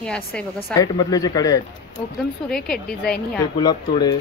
हे असं आहे बघा, सेट मधले जे कडे आहेत एकदम सुरेख आहेत डिझाईन. ह्या गुलाब तोडे,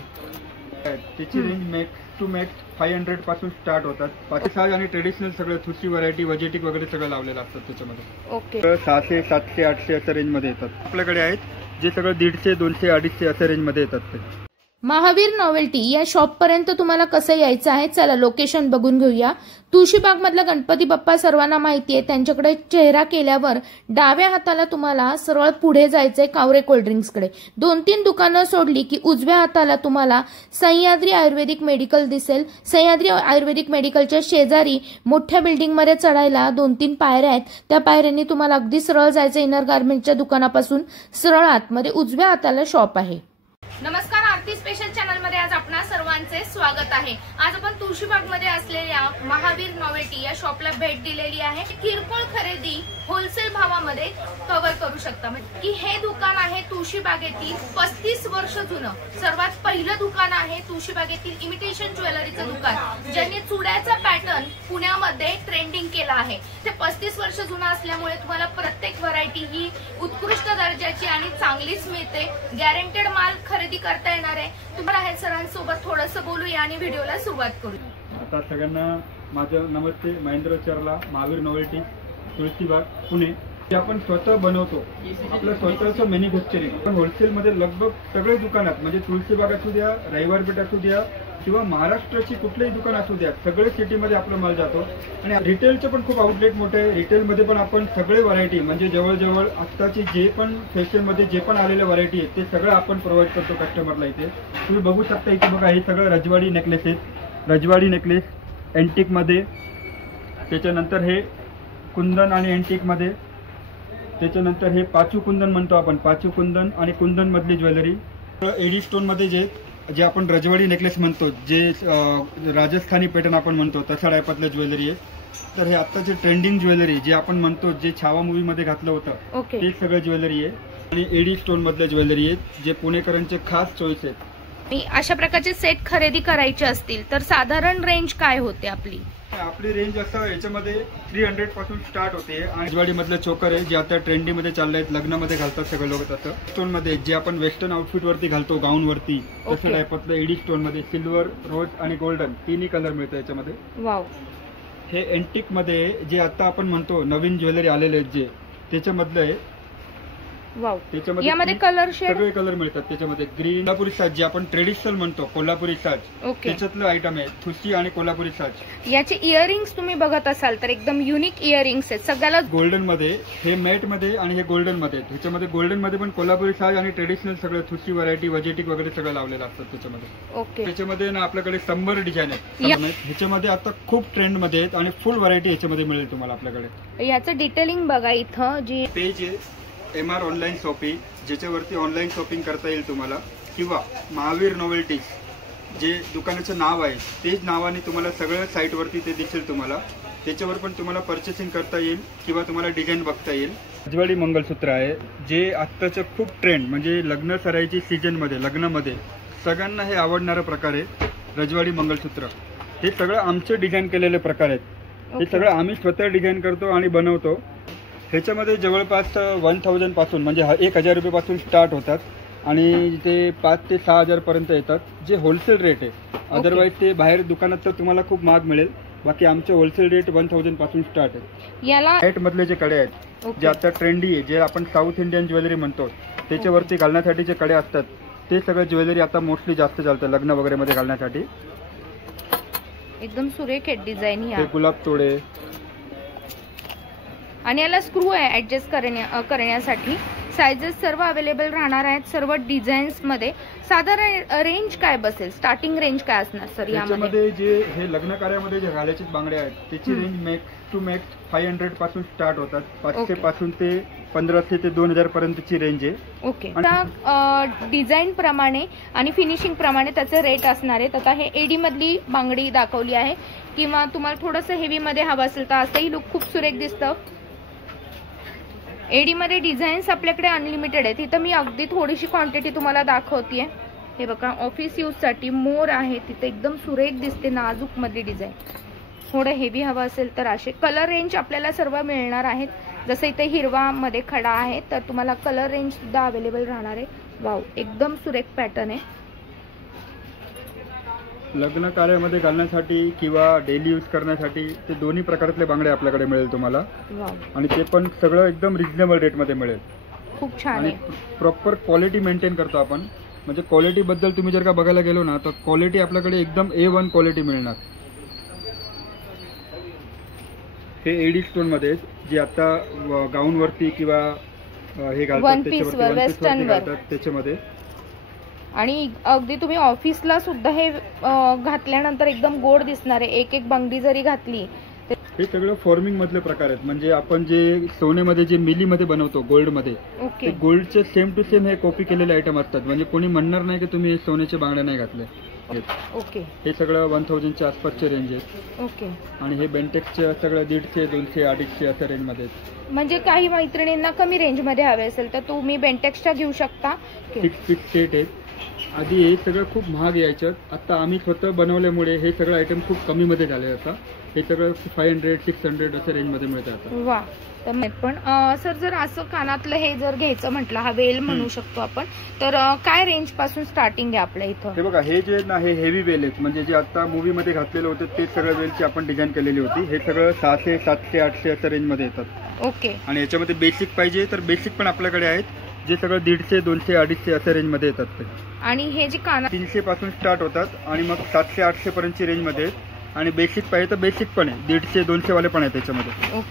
त्याची रेंज मॅक्स टू मॅक्स 500 पासून स्टार्ट होतात. पाकिस्तान आणि ट्रेडिशनल सगळे थुसी व्हरायटी वजेटिक वगैरे सगळं लावलेलं असतात त्याच्यामध्ये. ओके. 600 700 800 अशा रेंज मध्ये येतात. आपल्याकडे आहेत जे सगळं 150 200 250 अशा रेंज मध्ये येतात ते. महावीर नॉवेल्टी या शॉप पर्यंत तुम्हाला कसं यायचं आहे, चला लोकेशन बघून घेऊया. तुळशीबाग मधला गणपती बाप्पा सर्वांना माहिती आहे. त्यांच्याकडे चेहरा केल्यावर डाव्या हाताला तुम्हाला सरळ पुढे जायचंय कावरे कोल्ड्रिंक्सकडे. 2-3 दुकानं सोडली की उजव्या हाताला तुम्हाला सह्याद्री आयुर्वेदिक मेडिकल दिसेल. सह्याद्री आयुर्वेदिक मेडिकलच्या शेजारी मोठ्या बिल्डिंगमध्ये चढायला 2-3 पायऱ्या आहेत. त्या पायऱ्यांनी तुम्हाला अगदी सरळ जायचं. इनर गार्मेंटच्या दुकानापासून सरळ आतमध्ये उजव्या हाताला शॉप आहे. नमस्कार, आरती स्पेशल चॅनल मध्ये आज आपणा सर्वांचे स्वागत आहे. आज आपण तुळशीबाग मध्ये असलेल्या महावीर नॉवेल्टी या शॉपला भेट दिलेली आहे. किरकोळ खरेदी होलसेल भावामध्ये कव्हर करू शकता. की हे दुकान आहे तुळशीबागेतील 35 वर्ष जुनं सर्वात पहिलं दुकान आहे. तुळशीबागेतील इमिटेशन ज्वेलरीचं दुकान, ज्यांनी चुड्याचा पॅटर्न पुण्यामध्ये ट्रेंडिंग केला आहे. ते 35 वर्ष जुनं असल्यामुळे तुम्हाला प्रत्येक व्हरायटी ही उत्कृष्ट दर्जाची आणि चांगलीच मिळते. गॅरंटेड माल खरेदी करता येणार आहे. तुम्हाला हे सरांसोबत थोडंसं बोलूया आणि व्हिडिओला सुरुवात करूया. आता सगळ्यांना माझं नमस्ते. महेंद्र चरला, महावीर नॉवेल्टी, तुळशीबाग, पुणे. जे आपण स्वतः बनवतो, आपलं स्वतःचं मॅन्युफॅक्चरिंग. आपण होलसेलमध्ये लगभग सगळे दुकानात, म्हणजे तुळशीबाग असू द्या, रविवारपेठ असू द्या किंवा महाराष्ट्राची कुठलेही दुकान असू द्या, सगळे सिटीमध्ये आपला माल जातो. आणि रिटेलचे पण खूप आउटलेट मोठे आहे. रिटेलमध्ये पण आपण सगळे व्हरायटी, म्हणजे जवळजवळ आत्ताची जे पण फॅशनमध्ये जे पण आलेल्या व्हरायटी आहेत ते सगळं आपण प्रोव्हाइड करतो कस्टमरला. इथे तुम्ही बघू शकता, इथे बघा हे सगळं रजवाडी नेकलेस आहेत. रजवाडी नेकलेस अँटिकमध्ये, त्याच्यानंतर हे कुंदन आणि अँटिकमध्ये, त्याच्यानंतर हे पाचू कुंदन म्हणतो आपण, पाचू कुंदन आणि कुंदन मधली ज्वेलरी. एडी स्टोन मध्ये जे आपण रजवाडी नेकलेस म्हणतो, जे राजस्थानी पॅटर्न आपण म्हणतो तशा टाईपातल्या ज्वेलरी आहे. तर हे आत्ताचे ट्रेंडिंग ज्वेलरी जे आपण म्हणतो, जे छावा मूवी मध्ये घातलं होतं ते सगळं ज्वेलरी आहे. आणि एडी स्टोन मधल्या ज्वेलरी आहेत, जे पुणेकरांचे खास चॉईस आहेत. अशा प्रकारचे सेट खरेदी करायचे असतील तर साधारण रेंज काय होते आपली? आपली रेंज असं याच्यामध्ये 300 पासून स्टार्ट होते. आणि रजवाडी मधलं चोकर आहे, जे आता ट्रेंडिंग मध्ये चाललं आहे, लग्नामध्ये घालतात सगळे लोक. तसं स्टोन मध्ये जे आपण वेस्टर्न आउटफिट वरती घालतो, गाऊन वरती, तसं टाईपातलं एडी स्टोन मध्ये सिल्वर, रोज आणि गोल्डन तिन्ही कलर मिळतं याच्यामध्ये. वाव. हे एंटिक मध्ये जे आता आपण म्हणतो नवीन ज्वेलरी आलेले आहेत, जे त्याच्यामधलं आहे. वाव. त्याच्यामध्ये यामध्ये कलर शेड सगळे कलर मिळतात. त्याच्यामध्ये ग्रीन, कोल्हापुरी साज, जे आपण ट्रेडिशनल म्हणतो कोल्हापुरी साज, त्याच्यातलं आयटम आहे. थुसी आणि कोल्हापुरी साज. याचे इयरिंग्स तुम्ही बघत असाल तर एकदम युनिक इयरिंग्स आहेत. सगळ्याला गोल्डन मध्ये, हे मॅट मध्ये आणि हे गोल्डन मध्ये. ह्याच्यामध्ये गोल्डन मध्ये पण कोल्हापुरी साज आणि ट्रेडिशनल सगळं थुसी व्हरायटी वजेटिक वगैरे सगळं लावलेलं असतात त्याच्यामध्ये. ओके. त्याच्यामध्ये ना आपल्याकडे 100 डिझाईन आहेत. ह्याच्यामध्ये आता खूप ट्रेंड मध्ये आहेत आणि फुल व्हरायटी ह्याच्यामध्ये मिळेल तुम्हाला आपल्याकडे. याचं डिटेलिंग बघा. इथं जी पेज आहे MR ऑनलाईन शॉपिंग, ज्याच्यावरती ऑनलाईन शॉपिंग करता येईल तुम्हाला. किंवा महावीर नॉवेल्टीज जे दुकानाचं नाव आहे, तेच नावाने तुम्हाला सगळं साईटवरती ते दिसेल तुम्हाला. त्याच्यावर पण तुम्हाला परचेसिंग करता येईल किंवा तुम्हाला डिझाईन बघता येईल. रजवाडी मंगलसूत्र आहे, जे आत्ताचं खूप ट्रेंड, म्हणजे लग्न सराईची सीजनमध्ये, लग्नामध्ये सगळ्यांना हे आवडणारा प्रकार आहे रजवाडी मंगलसूत्र. हे सगळं आमचे डिझाईन केलेले प्रकार आहेत. हे सगळं आम्ही स्वतः डिझाईन करतो आणि बनवतो. ह्याच्यामध्ये जवळपास 1000 पासून, म्हणजे 1000 रुपयापासून स्टार्ट होतात आणि ते 5 ते 6000 पर्यंत येतात, जे होलसेल रेट आहे. अदरवाईज ते बाहेर दुकानात तर तुम्हाला खूप महाग मिळेल. बाकी आमचे होलसेल रेट 1000 पासून स्टार्ट आहे. याला सेट मधले जे कडे आहेत, जे आता ट्रेंडी आहे, जे आपण साऊथ इंडियन ज्वेलरी म्हणतो, त्याच्यावरती घालण्यासाठी जे कडे असतात, ते सगळं ज्वेलरी आता मोस्टली जास्त चालतं लग्न वगैरे मध्ये घालण्यासाठी. एकदम सुरेख आहेत डिझाईन. हे गुलाब तोडे आणि याला स्क्रू आहे ऍडजस्ट करण्यासाठी. साइजेस सर्व अवेलेबल राहणार आहेत सर्व डिझाईन्स मध्ये. साधारण रेंज काय बसेल, स्टार्टिंग रेंज काय असणार सर यामध्ये? जे हे लग्न कार्यामध्ये जे घालायचे बांगड्या आहेत, त्याची रेंज मॅक्स टू मॅक्स 500 पासून स्टार्ट होतात. 500 पासून ते 1500 ते 2000 पर्यंतची रेंज आहे. ओके. आता डिझाईन प्रमाणे आणि फिनिशिंग प्रमाणे त्याचे रेट असणार आहेत. आता हे एडी मधली बांगडी दाखवली आहे, किंवा तुम्हाला थोडंसं हेवी मध्ये हवं असेल तर असंही लुक खूप सुरेख दिसतं. एडी मध्ये डिझाईन्स आपल्याकडे अनलिमिटेड आहेत. इथं मी अगदी थोडीशी क्वांटिटी तुम्हाला दाखवतेय. हे बघा, ऑफिस यूज साठी मोर आहे तिथे, एकदम सुरेख दिसते, नाजूक मधली डिझाईन. थोडं हेवी हवं असेल तर असे कलर रेंज आपल्याला सर्व मिळणार आहेत. जसं इथे हिरवा मध्ये खडा आहे, तर तुम्हाला कलर रेंज सुद्धा अवेलेबल राहणार आहे. वाव, एकदम सुरेख पॅटर्न आहे. लग्न कार्यामध्ये घालण्यासाठी किंवा डेली यूज करण्यासाठी ते दोन्ही प्रकारातले बांगडे आपल्याकडे मिळेल तुम्हाला. वाव, आणि ते पण सगळं एकदम रिजनेबल रेटमध्ये मिळेल. खूप छान आणि आहे. प्रॉपर क्वालिटी मेंटेन करतो आपण. म्हणजे क्वालिटी बद्दल तुम्ही जर का बघायला गेलो ना, तर क्वालिटी आपल्याकडे एकदम A1 क्वालिटी मिळणार. हे एडी स्टोन मध्ये जे आता गाऊन वरती किंवा हे घालतात त्याच्यावरती त्याच्यामध्ये. आणि अगदी तुम्ही ऑफिसला सुद्धा हे घातल्यानंतर एकदम गोड दिसणार आहे. एक एक बांगडी जरी घातली. हे सगळं फॉर्मिंग मधले प्रकार आहेत. म्हणजे आपण जे सोन्यामध्ये जे मिलीमध्ये बनवतो गोल्ड मध्ये, ते गोल्डचे सेम टू सेम हे कॉपी केलेले आयटम असतात. म्हणजे कोणी म्हणणार नाही की तुम्ही सोन्याचे बांगड्या नाही घातले. ओके, हे सगळं 1000च्या आसपासचे रेंज आहे. ओके. आणि हे बेंटेक्सचे सगळं 150, 200, 250 अशा रेंज मध्ये. म्हणजे काही मैत्रिणींना कमी रेंज मध्ये हवे असेल तर तुम्ही बेंटेक्सच्या घेऊ शकता. 6 फीट सेट आहे. आधी हे सगळं खूप महाग यायचं. आता आम्ही स्वतः बनवल्यामुळे हे सगळं आयटम खूप कमी मध्ये झाले. आता हे सगळं 500, 600 अशा रेंज मध्ये मिळतं आता. वा. पण सर, जर असं कानातलं हे जर घ्यायचं म्हटलं, हा वेल म्हणू शकतो आपण, तर काय रेंज पासून स्टार्टिंग आहे आपल्या इथं? हे बघा, हे जे ना हे हेवी वेल आहेत. म्हणजे जे आता मूवी मध्ये घातलेले होते ते सगळं वेलची आपण डिझाईन केलेली होती. हे सगळं 600, 700, 800 अशा रेंज मध्ये येतात. ओके. आणि याच्यामध्ये बेसिक पाहिजे तर बेसिक पण आपल्याकडे आहेत, जे सगळं 150, 200, 250 अशा रेंज मध्ये येतात ते. आणि हे जे काना 300 पासून स्टार्ट होतात आणि मग 700, 800 पर्यंतची रेंज मध्ये आहेत. आणि बेसिक पाहिजे तर बेसिक पण आहे, 150, 200 वाले पण आहेत त्याच्यामध्ये.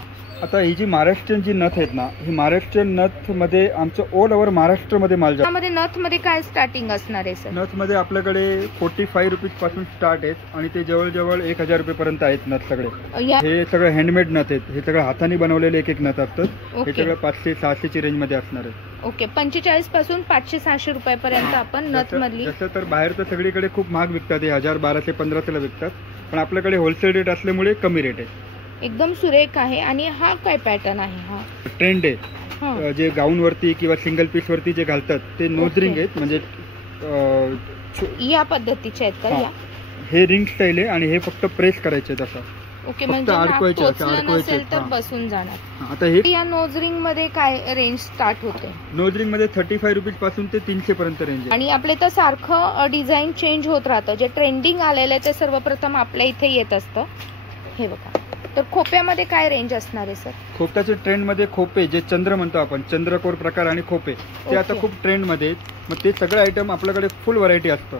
आता ही जी महाराष्ट्रीयन जी नथ आहेत ना, ही महाराष्ट्रीयन नथ मध्ये आमचं ऑल ओव्हर महाराष्ट्रामध्ये माल जातो. त्यामध्ये नथ मध्ये काय स्टार्टिंग असणार आहे सर? नथ मध्ये आपल्याकडे 45 रुपीज पासून स्टार्ट आहेत आणि ते जवळजवळ 1000 रुपये पर्यंत आहेत नथ सगळे. हे सगळं हँडमेड नथ आहेत. हे सगळं हाताने बनवलेले एक एक नथ असतात. हे सगळं 500, 600 ची रेंज मध्ये असणार आहे. ओके. 45 पासून 500, 600 रुपयापर्यंत आपण नथ मधली. जसं तर बाहेर तर सगळीकडे खूप महाग विकतात, हे 1000, 1200, 1500 ला विकतात. पण आपल्याकडे होलसेल रेट असल्यामुळे कमी रेट आहे. एकदम सुरेख आहे. आणि हा काय पॅटर्न आहे? हा ट्रेंड आहे. जे गाऊन वरती किंवा सिंगल पीस वरती जे घालतात ते नोज रिंग आहेत. म्हणजे या पद्धतीचे आहेत का? या हे रिंग स्टाईल आहे आणि हे फक्त प्रेस करायचे तसं. ओके. म्हणजे अडकवायचे तर बसून जाणार. आता हे या नोज रिंग मध्ये काय रेंज स्टार्ट होते? नोज रिंग मध्ये 35 रुपीज पासून ते 300 पर्यंत रेंज आहे. आणि आपले तर सारखं डिझाईन चेंज होत राहतं. जे ट्रेंडिंग आलेलं आहे ते सर्वप्रथम आपल्या इथे येत असतं. हे बघा. तर खोप्यामध्ये काय रेंज असणार आहे सर? खोप्याचे ट्रेंड मध्ये खोपे जे चंद्र म्हणतो आपण, चंद्रकोर प्रकार आणि खोपे, ते आता खूप ट्रेंड मध्ये आहेत. मग ते सगळे आयटम आपल्याकडे फुल व्हरायटी असतं.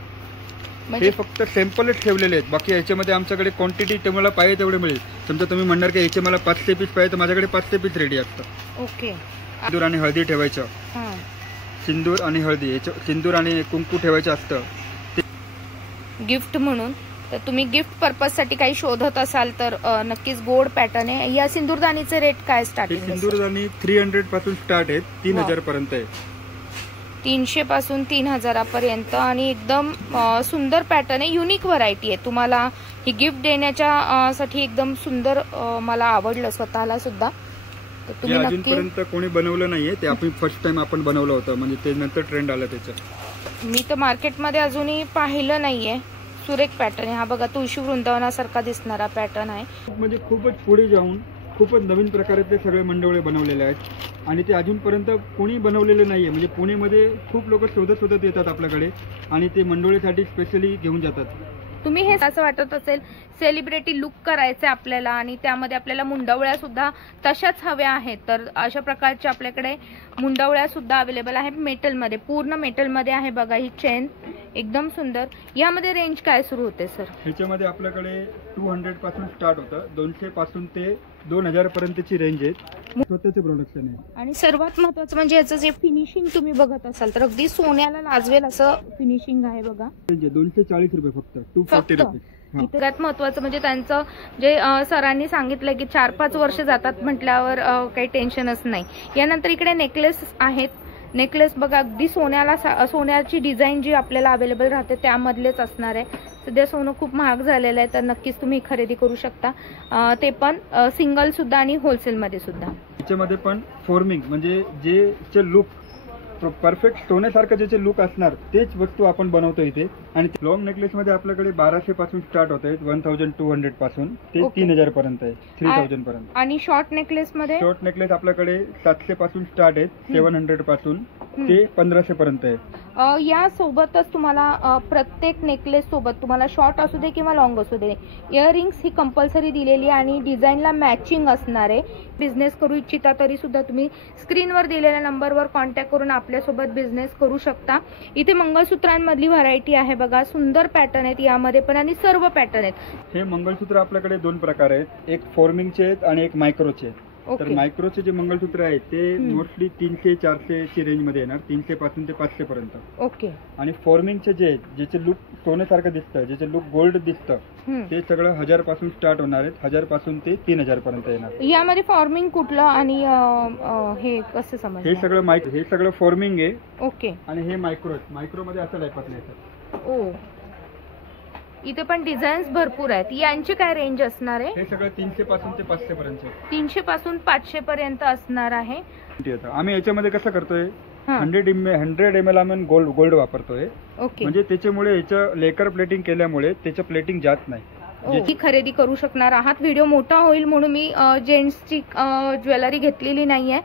हे फक्त सॅम्पलच ठेवलेले आहेत. बाकी याच्यामध्ये आमच्याकडे क्वांटिटी तुम्हाला पाहिजे तेवढे मिळेल. समजा तुम्ही म्हणणार की याचे मला 500 पीस पाहिजे, तर माझ्याकडे 500 पीस रेडी असतं. ओके. सिंदूर आणि हळदी ठेवायचं. सिंदूर आणि हळदी, सिंदूर आणि कुंकू ठेवायचं असतं गिफ्ट म्हणून. तर तुम्ही गिफ्ट पर्पज साठी काही शोधत असाल तर नक्कीच गोड पॅटर्न आहे. या सिंदूरदानीचे रेट काय स्टार्टिंग? सिंदूरदानी 300 पासून स्टार्ट आहे, 3000 पर्यंत आहे. 300 पासून 3000 पर्यंत. आणि एकदम सुंदर पॅटर्न आहे, युनिक व्हरायटी आहे. तुम्हाला ही गिफ्ट देण्याच्या साठी एकदम सुंदर मला आवडलं स्वतःला सुद्धा. तर तुम्ही अजूनपर्यंत कोणी बनवलं नाहीये, ते आपण फर्स्ट टाइम आपण बनवलं होतं. म्हणजे ते नंतर ट्रेंड आलं त्याचं. मी तर मार्केटमध्ये अजूनही पाहिलं नाहीये. सुरेख पॅटर्न आहे हा. बघा, तुळशी वृंदावनासारखा दिसणारा पॅटर्न आहे. म्हणजे खूपच पुढे जाऊन खूपच नवीन प्रकारे सगळे मंडवळे बनवलेले आहेत आणि ते अजूनपर्यंत कोणी बनवलेले नाहीये. म्हणजे पुणेमध्ये खूप लोक शोधत येतात आपल्याकडे आणि ते मंडवळीसाठी स्पेशली घेऊन जातात. तुम्ही हे असं वाटत असेल सेलिब्रिटी लुक करायचे आपल्याला आणि त्यामध्ये आपल्याला मुंडावळ्या सुद्धा तशाच हव्या आहेत, तर अशा प्रकारच्या आपल्याकडे मुंडावळ्या सुद्धा अवेलेबल आहे मेटलमध्ये. पूर्ण मेटलमध्ये आहे. बघा, ही चेन एकदम सुंदर. यामध्ये रेंज काय सुरू होते सर? ह्याच्यामध्ये आपल्याकडे 200 पासून स्टार्ट होतं. 200 पासून ते 2000 पर्यंतची रेंज आहे. स्वतःचे प्रोडक्शन आहे. आणि सर्वात महत्वाचं म्हणजे याचं जे फिनिशिंग तुम्ही बघत असाल तर अगदी सोन्याला लाजवेल असं फिनिशिंग आहे. बघा, 240 रुपये फक्त, 240 रुपये. सगळ्यात महत्वाचं म्हणजे त्यांचं जे सरांनी सांगितलं की 4-5 वर्ष जातात म्हटल्यावर काही टेन्शनच नाही. यानंतर इकडे नेकलेस आहेत. नेकलेस बघा, अगदी सोन्याची डिझाईन जी आपल्याला अवेलेबल राहते त्यामधलेच असणार आहे. सध्या सोनं खूप महाग झालेलं आहे, तर नक्कीच तुम्ही खरेदी करू शकता. ते पण सिंगल सुद्धा आणि होलसेलमध्ये सुद्धा. त्याच्यामध्ये पण फॉर्मिंग म्हणजे जे लुक परफेक्ट सोन्यासारखं ज्याचे लुक असणार तेच वस्तू आपण बनवतो इथे. आणि लॉंग नेकलेस मध्ये आपल्याकडे 1200 पासून स्टार्ट होत आहेत, 1200 पासून ते 3000 पर्यंत आहे, 3000 पर्यंत. आणि शॉर्ट नेकलेस मध्ये शॉर्ट नेकलेस आपल्याकडे 700 पासून स्टार्ट आहेत, 700 पासून ते 1500 पर्यंत आहे. या सोबतच तुम्हाला प्रत्येक नेकलेस सोबत तुम्हाला शॉर्ट असू दे किंवा लॉंग असू दे इयरिंग्स ही कंपल्सरी दिलेली आहे आणि डिझाईनला मॅचिंग असणार आहे. बिझनेस करू इच्छिता तरी सुद्धा तुम्ही स्क्रीनवर दिलेल्या नंबरवर कॉन्टॅक्ट करून आपल्यासोबत बिझनेस करू शकता. इथे मंगळसूत्रांमधली व्हरायटी आहे बघा, सुंदर पॅटर्न आहेत यामध्ये पण आणि सर्व पॅटर्न आहेत. हे मंगळसूत्र आपल्याकडे 2 प्रकार आहेत, एक फॉर्मिंगचे आहेत आणि एक मायक्रोचे आहेत. तर मायक्रोचे जे मंगळसूत्र आहेत ते मोस्टली 300-400 ची रेंज मध्ये येणार, 300 पासून ते 500 पर्यंत. ओके. आणि फॉर्मिंगचे जे ज्याचे लुक सोन्यासारखं दिसतं, ज्याचे लुक गोल्ड दिसतं ते सगळं 1000 पासून स्टार्ट होणार आहेत, 1000 पासून ते 3000 पर्यंत येणार. यामध्ये फॉर्मिंग कुठलं आणि हे कसं समजलं? हे सगळं फॉर्मिंग आहे. ओके. आणि हे मायक्रो मध्ये असं टाईपातले येतात. ओ, इथे पण डिझाईन्स भरपूर आहेत. यांची काय रेंज असणार आहे? हे सगळं 300 पासून ते 500 पर्यंत. 300 पासून 500 पर्यंत असणार आहे. आम्ही याच्यामध्ये कसं करतोय, 100 ml आम्ही गोल्ड वापरतोय. ओके. म्हणजे त्याच्यामुळे याचं लेकर प्लेटिंग केल्यामुळे त्याचं प्लेटिंग जात नाही. ही खरेदी करू शकणार आहात. व्हिडिओ मोठा होईल म्हणून मी जेंट्सची ज्वेलरी घेतलेली नाहीये.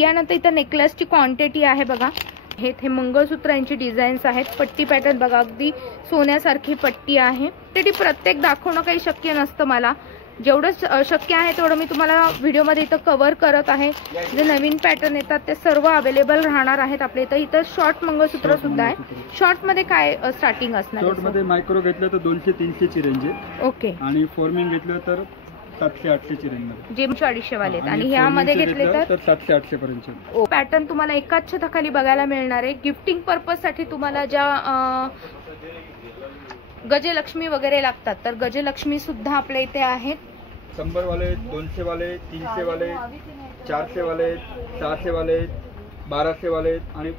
यानंतर इथं नेकलेसची क्वांटिटी आहे बघा. हे मंगळसूत्रांची डिझाईन्स आहेत. पट्टी पॅटर्न बघा, अगदी सोन्यासारखी पट्टी आहे. ते प्रत्येक दाखवणं काही शक्य नसतं मला. जेवढं शक्य आहे तेवढं मी तुम्हाला व्हिडिओमध्ये इथं कव्हर करत आहे. जे नवीन पॅटर्न येतात ते सर्व अवेलेबल राहणार आहेत आपल्या इथं. इथं शॉर्ट मंगळसूत्र सुद्धा आहे. शॉर्ट मध्ये काय स्टार्टिंग असणार? शॉर्ट मध्ये मायक्रो घेतलं तर 200-300 ची रेंज आहे. ओके. आणि फॉर्मिंग घेतलं तर 700-800 ची रेंज मध्ये, जे 250 वाले. आणि ह्यामध्ये घेतले तर 700-800 पर्यंत. पॅटर्न तुम्हाला एकाच छताखाली बघायला मिळणार आहे. गिफ्टिंग पर्पज साठी तुम्हाला ज्या गजलक्ष्मी वगैरे लागतात तर गजलक्ष्मी सुद्धा आपल्या इथे आहेत. 100 वाले, 200 वाले, 300 वाले, 400 वाले, 600 वाले, 1200 वाले आणि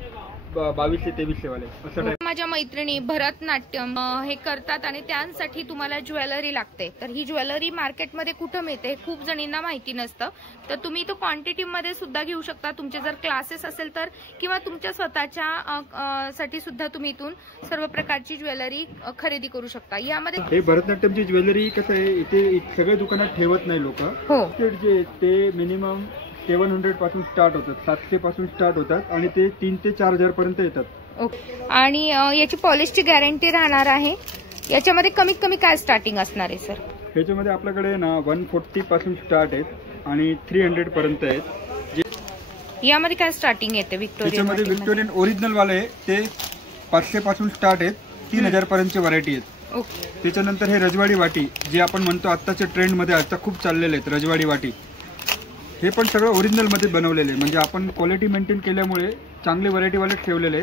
2200-2300 वाले असं टाइप. माझ्या मैत्रिणी भरतनाट्यम हे करतात आणि त्यांसाठी तुम्हाला ज्वेलरी लागते. तर ही ज्वेलरी मार्केटमध्ये कुठं मिळते खूप जणींना माहिती नसतं. तर तुम्ही तो क्वांटिटी मध्ये सुद्धा घेऊ शकता. तुमचे जर क्लासेस असेल तर किंवा तुमच्या स्वतःच्या साठी सुद्धा तुम्ही इथून सर्व प्रकारची ज्वेलरी खरेदी करू शकता. यामध्ये हे भरतनाट्यमची ज्वेलरी कसं आहे, इथे सगळ्या दुकानात ठेवत नाही लोक. हो. जे ते मिनिमम 700 पासून स्टार्ट होतात, 700 पासून स्टार्ट होतात आणि ते 3 ते 4000 पर्यंत येतात. ओके. आणि याची पॉलिशची गॅरंटी राहणार आहे. याच्यामध्ये कमीत कमी काय स्टार्टिंग असणार आहे सर? ह्याच्यामध्ये आपल्याकडे ना 140 पासून स्टार्ट आहेत आणि 300 पर्यंत आहेत. यामध्ये काय स्टार्टिंग येते? व्हिक्टोरियन ओरिजिनल वाले ते 500 पासून स्टार्ट आहेत, 3000 पर्यंतची व्हरायटी आहेत. ओके. त्याच्यानंतर हे रजवाडी वाटी जे आपण म्हणतो आत्ताच्या ट्रेंड मध्ये आता खूप चाललेले आहेत रजवाडी वाटी. हे पण सगळं ओरिजिनल मध्ये बनवलेले, म्हणजे आपण क्वालिटी मेंटेन केल्यामुळे चांगले व्हरायटी वाले ठेवलेले.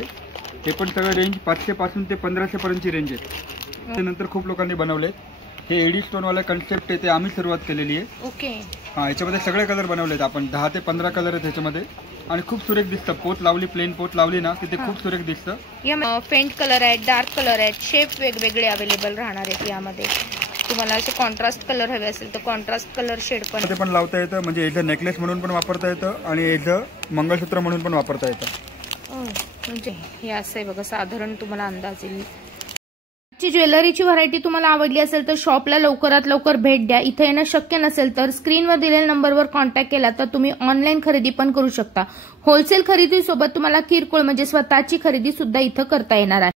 हे पण सगळं रेंज 500 पासून ते 1500 पर्यंतची रेंज आहे. त्यानंतर खूप लोकांनी बनवले. हे एडी स्टोन वाला कन्सेप्ट आहे, ते आम्ही सुरुवात केलेली आहे. ओके. हा, याच्यामध्ये सगळे कलर बनवलेत आपण, 10 ते 15 कलर आहेत ह्याच्यामध्ये आणि खूप सुरेख दिसतं. पोत लावली, प्लेन पोत लावली ना की ते खूप सुरेख दिसतं. फेंट कलर आहेत, डार्क कलर आहेत, शेप वेगवेगळे अवेलेबल राहणार आहेत. यामध्ये तुम्हाला असे कॉन्ट्रास्ट कलर हवे असेल तर कॉन्ट्रास्ट कलर शेड पण लावता येतं. म्हणजे याचं नेकलेस म्हणून पण वापरता येतं आणि याचं मंगळसूत्र म्हणून पण वापरता येतं. म्हणजे हे असं आहे बघा, साधारण तुम्हाला अंदाज येईल. ज्वेलरीची व्हरायटी तुम्हाला आवडली असेल तर शॉपला लवकरात लवकर भेट द्या. इथे येणं शक्य नसेल तर स्क्रीनवर दिलेल्या नंबरवर कॉन्टॅक्ट केला तर तुम्ही ऑनलाईन खरेदी पण करू शकता. होलसेल खरेदीसोबत तुम्हाला किरकोळ म्हणजे स्वतःची खरेदी सुद्धा इथं करता येणार आहे.